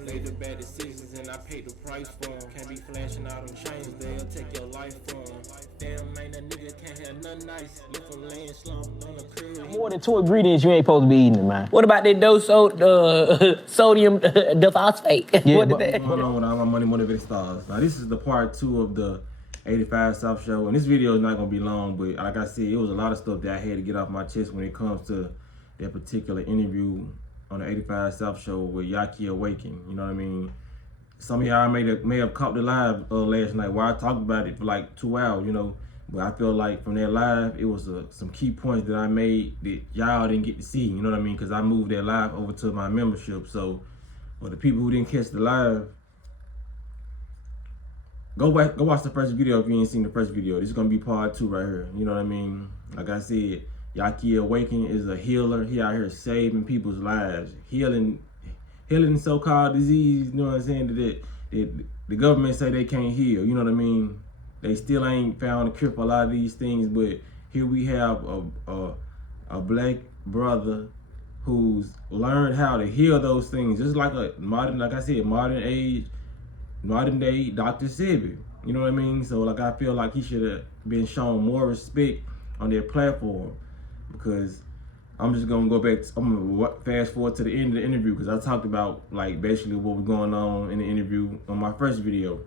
Made the bad decisions and I paid the price for them. Can't be flashing out on chains, they'll take your life from them. Damn, man, that nigga can't have nothing nice. Left him laying slumped on the curb. More than 2 ingredients, you ain't supposed to be eating it, man. What about that sodium diphosphate? Yeah, What but- is that? What's going on with all my money motivated stars? Now this is the part 2 of the 85 South show, and this video is not gonna be long, but like I said, it was a lot of stuff that I had to get off my chest when it comes to that particular interview on the 85 South show with Yahki Awaken. You know what I mean? Some of y'all may have caught the live last night where I talked about it for like 2 hours, you know. But I feel like from that live, it was some key points that I made that y'all didn't get to see. You know what I mean? Because I moved that live over to my membership. So for the people who didn't catch the live, go watch the first video if you ain't seen the first video. This is gonna be part 2 right here. You know what I mean? Like I said, Yahki Awaken is a healer. He out here saving people's lives, healing so-called disease. You know what I'm saying? That the government say they can't heal. You know what I mean? They still ain't found a cure for a lot of these things. But here we have a black brother who's learned how to heal those things, just like a modern day Dr. Sebi. You know what I mean? So like I feel like he should have been shown more respect on their platform, because I'm just gonna go back. I'm gonna fast forward to the end of the interview, because I talked about like basically what was going on in the interview on my first video.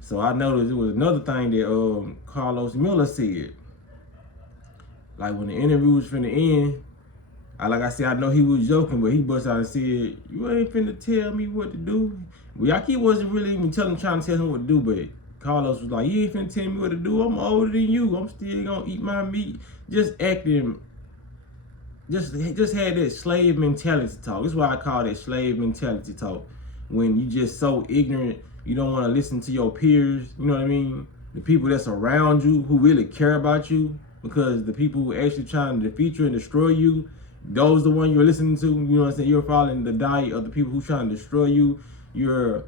So I noticed it was another thing that Carlos Miller said. Like when the interview was finna end, like I said, I know he was joking, but he bust out and said, "You ain't finna tell me what to do." Well, Yahki wasn't really even trying to tell him what to do, but Carlos was like, "You ain't finna tell me what to do. I'm older than you. I'm still gonna eat my meat." Just acting, just had that slave mentality talk. That's why I call it slave mentality talk. When you just so ignorant, you don't want to listen to your peers. You know what I mean? The people that's around you who really care about you, because the people who actually trying to defeat you and destroy you, those the one you're listening to. You know what I'm saying? You're following the diet of the people who trying to destroy you. You're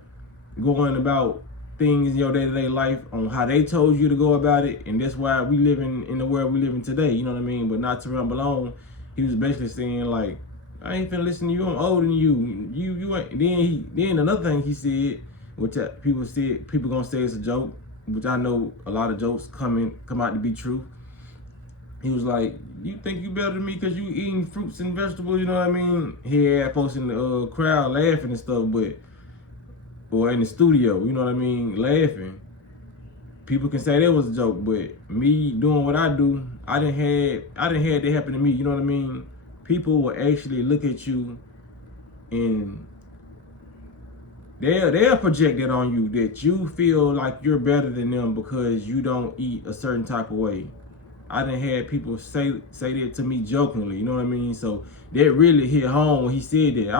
going about things in your day-to-day life on how they told you to go about it, and that's why we live in the world we live in today. You know what I mean? But not to run alone. He was basically saying like, "I ain't finna listen to you. I'm older than you. You ain't." Then another thing he said, which people gonna say it's a joke, which I know a lot of jokes come out to be true. He was like, "You think you better than me because you eating fruits and vegetables?" You know what I mean? He had folks in the crowd laughing and stuff, or in the studio, you know what I mean, laughing. People can say that was a joke, but me doing what I do, I didn't have that happen to me. You know what I mean? People will actually look at you and they'll project that on you, that you feel like you're better than them because you don't eat a certain type of way. I done had people say that to me jokingly, you know what I mean? So that really hit home when he said that.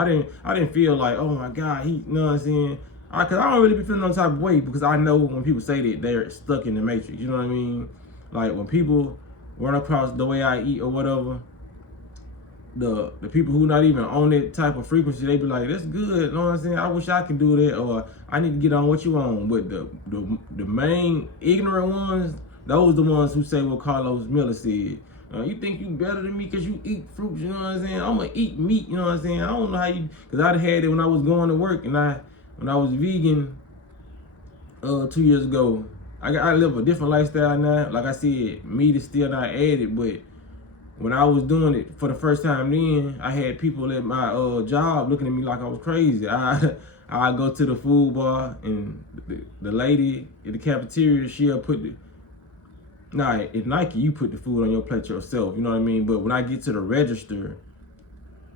I didn't feel like, oh my God, you know what I'm saying? Cause I don't really be feeling no type of way, because I know when people say that, they're stuck in the matrix, you know what I mean? Like when people run across the way I eat or whatever, the people who not even on that type of frequency, they be like, "That's good," you know what I'm saying? "I wish I can do that," or "I need to get on what you on." But the main ignorant ones, those the ones who say what Carlos Miller said. "You think you better than me because you eat fruits," you know what I'm saying? "I'm gonna eat meat," you know what I'm saying? I don't know how you, because I had it when I was going to work, and when I was vegan 2 years ago. I live a different lifestyle now. Like I said, meat is still not added, but when I was doing it for the first time then, I had people at my job looking at me like I was crazy. I go to the food bar, and the lady at the cafeteria, she'll put at Nike, you put the food on your plate yourself, you know what I mean? But when I get to the register,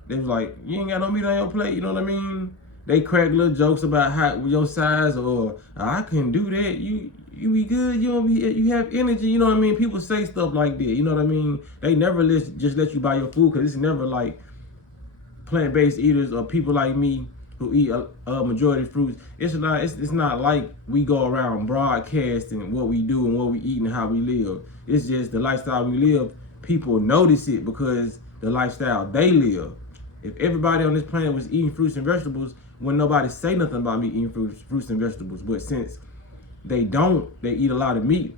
they was like, "You ain't got no meat on your plate," you know what I mean? They crack little jokes about how your size, or "I couldn't do that. You be good. You have energy." You know what I mean? People say stuff like that. You know what I mean? They never just let you buy your food, because it's never like plant-based eaters or people like me who eat a majority of fruits. It's not like we go around broadcasting what we do and what we eat and how we live. It's just the lifestyle we live. People notice it because the lifestyle they live. If everybody on this planet was eating fruits and vegetables, wouldn't nobody say nothing about me eating fruits and vegetables. But since they don't, they eat a lot of meat,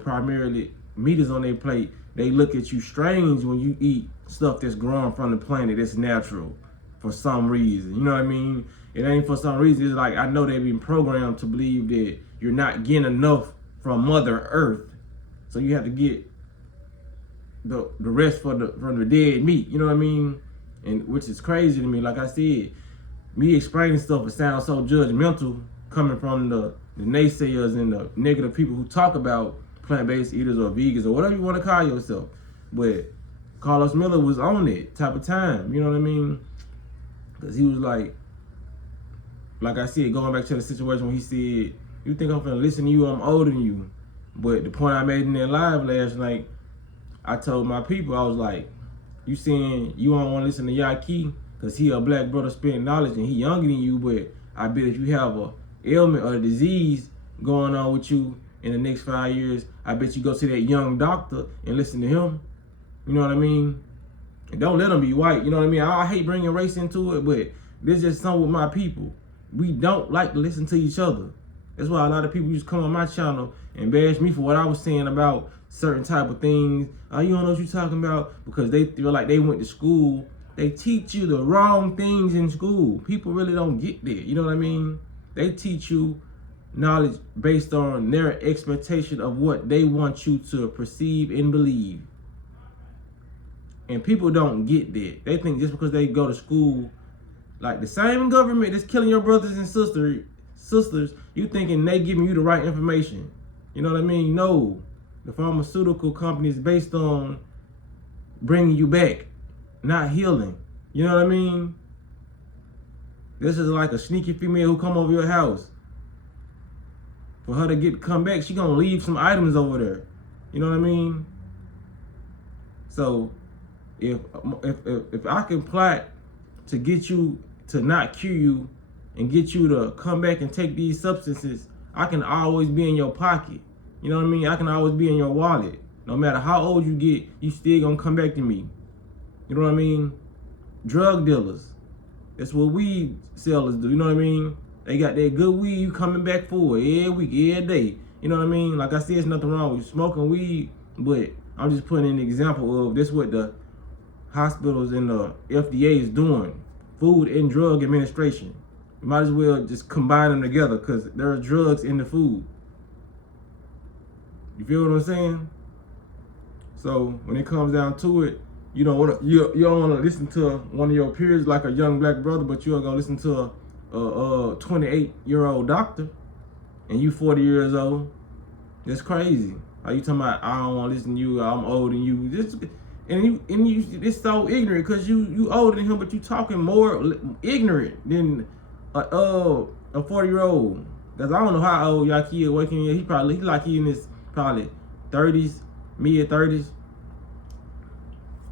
primarily meat is on their plate, they look at you strange when you eat stuff that's grown from the planet, that's natural, for some reason. You know what I mean? It ain't for some reason. It's like I know they've been programmed to believe that you're not getting enough from Mother Earth, so you have to get the rest from the dead meat. You know what I mean? And which is crazy to me. Like I said, me explaining stuff, it sounds so judgmental coming from the naysayers and the negative people who talk about plant-based eaters or vegans or whatever you want to call yourself. But Carlos Miller was on it type of time, you know what I mean? Because he was like I said, going back to the situation when he said, you think I'm finna listen to you, I'm older than you. But the point I made in that live last night, I told my people, I was like, you saying you don't want to listen to Yahki because he a black brother spitting knowledge and he younger than you, but I bet if you have a ailment or a disease going on with you in the next 5 years, I bet you go see that young doctor and listen to him. You know what I mean? And don't let them be white. You know what I mean? I hate bringing race into it, but this is just something with my people. We don't like to listen to each other. That's why a lot of people used to come on my channel and bash me for what I was saying about certain type of things. You don't know what you're talking about, because they feel like they went to school. They teach you the wrong things in school. People really don't get there. You know what I mean? They teach you knowledge based on their expectation of what they want you to perceive and believe. And people don't get that. They think just because they go to school, like the same government that's killing your brothers and sisters, you thinking they giving you the right information. You know what I mean? No. The pharmaceutical company is based on bringing you back, not healing. You know what I mean? This is like a sneaky female who come over your house. For her to come back, she gonna leave some items over there. You know what I mean? So if I can plot to get you to not cure you and get you to come back and take these substances, I can always be in your pocket. You know what I mean? I can always be in your wallet. No matter how old you get, you still gonna come back to me. You know what I mean? Drug dealers. That's what weed sellers do. You know what I mean? They got that good weed you coming back for every week, every day. You know what I mean? Like I said, there's nothing wrong with smoking weed, but I'm just putting an example of this what the hospitals and the FDA is doing. Food and Drug Administration. You might as well just combine them together because there are drugs in the food. You feel what I'm saying? So when it comes down to it, you don't want to listen to one of your peers like a young black brother, but you're gonna listen to a 28-year-old doctor, and you 40 years old. That's crazy. How you talking about? I don't want to listen to you. I'm older than you. It's so ignorant because you older than him, but you talking more ignorant than a 40-year-old. Because I don't know how old Yahki Awakening is. He like he in his probably 30s, mid 30s.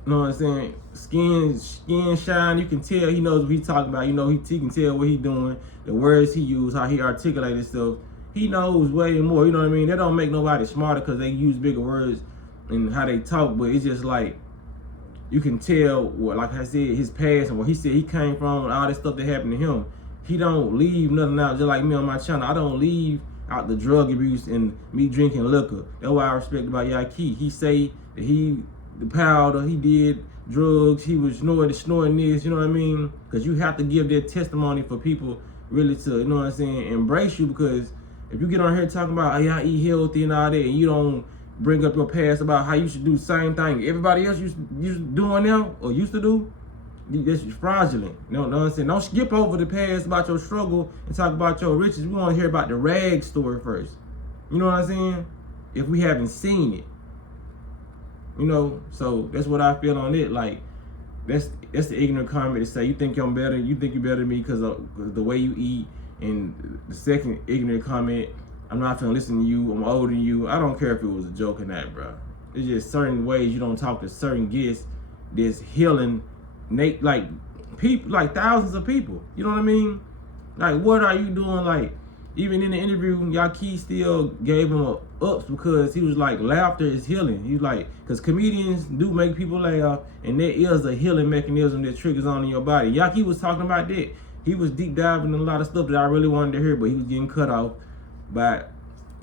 You know what I'm saying? Skin shine. You can tell he knows what he's talking about. You know, he can tell what he's doing, the words he used, how he articulates himself. He knows way more. You know what I mean? That don't make nobody smarter because they use bigger words and how they talk. But it's just like you can tell what, like I said, his past and what he said he came from and all that stuff that happened to him. He don't leave nothing out. Just like me on my channel, I don't leave out the drug abuse and me drinking liquor. That's what I respect about Yahki. He say that the powder, he did drugs, he was snorting this, you know what I mean? Because you have to give that testimony for people really to, you know what I'm saying, embrace you. Because if you get on here talking about, hey, I eat healthy and all that, and you don't bring up your past about how you should do the same thing everybody else used doing now or used to do, that's fraudulent. You know what I'm saying? Don't skip over the past about your struggle and talk about your riches. We want to hear about the rag story first. You know what I'm saying? If we haven't seen it. You know, so that's what I feel on it. Like, that's the ignorant comment to say you think I'm better, you think you're better than me because of the way you eat. And the second ignorant comment, I'm not gonna listen to you, I'm older than you. I don't care if it was a joke or not, bro. It's just certain ways you don't talk to certain guests that's healing, like people, like thousands of people. You know what I mean? Like, what are you doing? Like, even in the interview, Yahki still gave him a ups because he was like, laughter is healing. He's like, because comedians do make people laugh, and there is a healing mechanism that triggers on in your body. Yahki was talking about that. He was deep diving in a lot of stuff that I really wanted to hear, but he was getting cut off by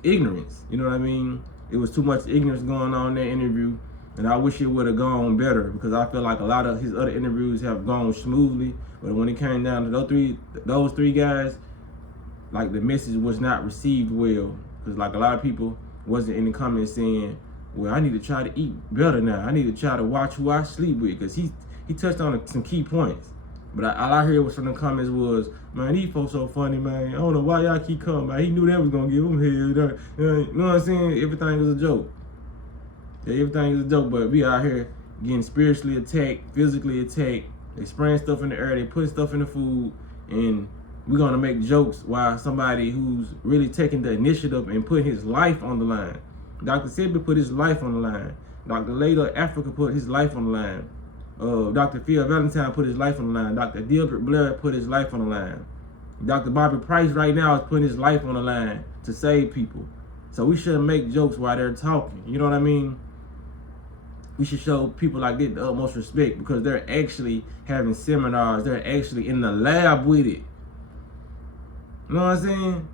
ignorance. You know what I mean? It was too much ignorance going on in that interview. And I wish it would have gone better because I feel like a lot of his other interviews have gone smoothly. But when it came down to those three guys, like the message was not received well. Because like a lot of people wasn't in the comments saying, well, I need to try to eat better now. I need to try to watch who I sleep with, because he touched on some key points. But all I heard from the comments was, man, these folks so funny, man. I don't know why y'all keep coming, man. He knew that was going to give him hell. You know what I'm saying? Everything was a joke. Yeah, everything is a joke, but we out here getting spiritually attacked, physically attacked. They spraying stuff in the air, they putting stuff in the food, and we're going to make jokes while somebody who's really taking the initiative and putting his life on the line. Dr. Sebi put his life on the line. Dr. Leda Africa put his life on the line. Dr. Phil Valentine put his life on the line. Dr. Dilbert Blair put his life on the line. Dr. Bobby Price right now is putting his life on the line to save people. So we shouldn't make jokes while they're talking. You know what I mean? We should show people like this the utmost respect because they're actually having seminars. They're actually in the lab with it. You know what I'm saying?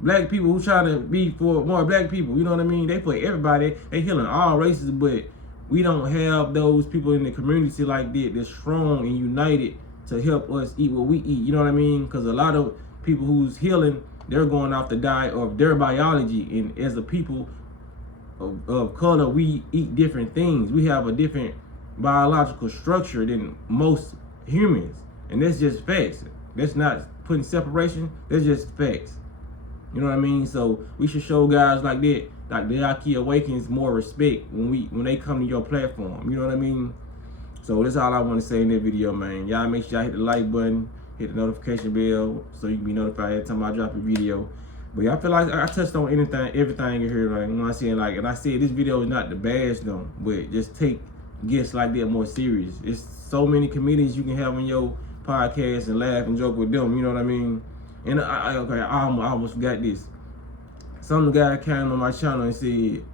Black people who try to be for more black people, you know what I mean? They for everybody. They healing all races, but we don't have those people in the community like that that's strong and united to help us eat what we eat. You know what I mean? Because a lot of people who's healing, they're going off the diet of their biology. And as a people of color, we eat different things. We have a different biological structure than most humans. And that's just facts. That's not putting separation. That's just facts. You know what I mean? So we should show guys like that, like the Yahki Awakens, more respect when they come to your platform. You know what I mean? So that's all I want to say in that video, man. Y'all make sure y'all hit the like button, hit the notification bell, so you can be notified every time I drop a video. But yeah, I feel like I touched on everything in here. Like, you know what I'm saying? Like, and I said this video is not the bash though, but just take guests like that more serious. It's so many comedians you can have on your podcast and laugh and joke with them. You know what I mean? And I almost forgot this. Some guy came on my channel and said,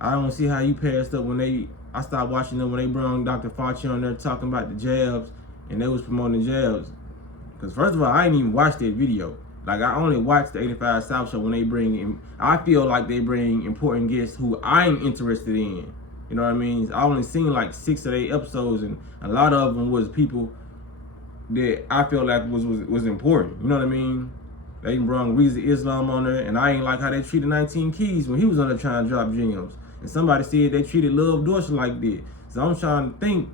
I don't see how you passed up when I started watching them when they brought Dr. Fauci on there talking about the jabs and they was promoting the jabs. Because first of all, I didn't even watch that video. Like, I only watched the 85 South show when they bring in, I feel like they bring important guests who I'm interested in. You know what I mean? I only seen like 6 or 8 episodes and a lot of them was people that I feel like was important. You know what I mean? They brought Reza Islam on there, and I ain't like how they treated 19 Keys when he was on there trying to drop gems. And somebody said they treated Love Dorsey like that. So I'm trying to think,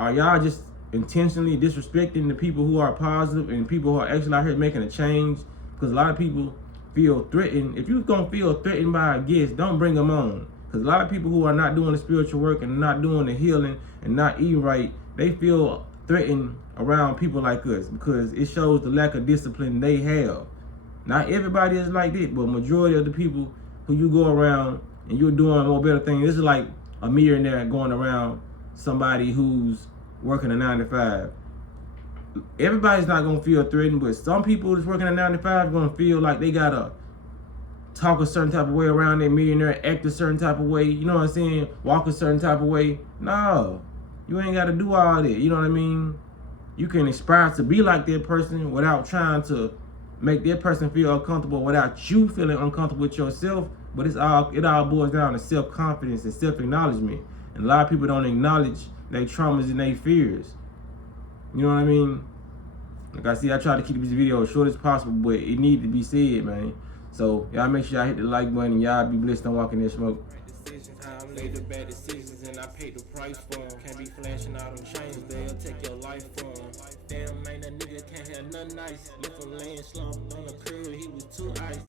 are y'all just intentionally disrespecting the people who are positive and people who are actually out here making a change? Because a lot of people feel threatened. If you're going to feel threatened by a guest, don't bring them on. Because a lot of people who are not doing the spiritual work and not doing the healing and not eating right, they feel threatened around people like us because it shows the lack of discipline they have. Not everybody is like that, but majority of the people who you go around and you're doing more better things. This is like a millionaire going around somebody who's working a 9 to 5. Everybody's not gonna feel threatened, but some people that's working a 9 to 5 are gonna feel like they gotta talk a certain type of way around their millionaire, act a certain type of way, you know what I'm saying? Walk a certain type of way. No. You ain't got to do all that, you know what I mean? You can aspire to be like that person without trying to make that person feel uncomfortable, without you feeling uncomfortable with yourself. But it all boils down to self-confidence and self-acknowledgement. And a lot of people don't acknowledge their traumas and their fears. You know what I mean? Like I said, I try to keep this video as short as possible, but it needs to be said, man. So y'all make sure y'all hit the like button and y'all be blessed on walking that smoke. I made the bad decisions and I paid the price for them. Can't be flashing out them chains, they'll take your life for them. Damn, man, a nigga can't have nothing nice. Live from laying slump.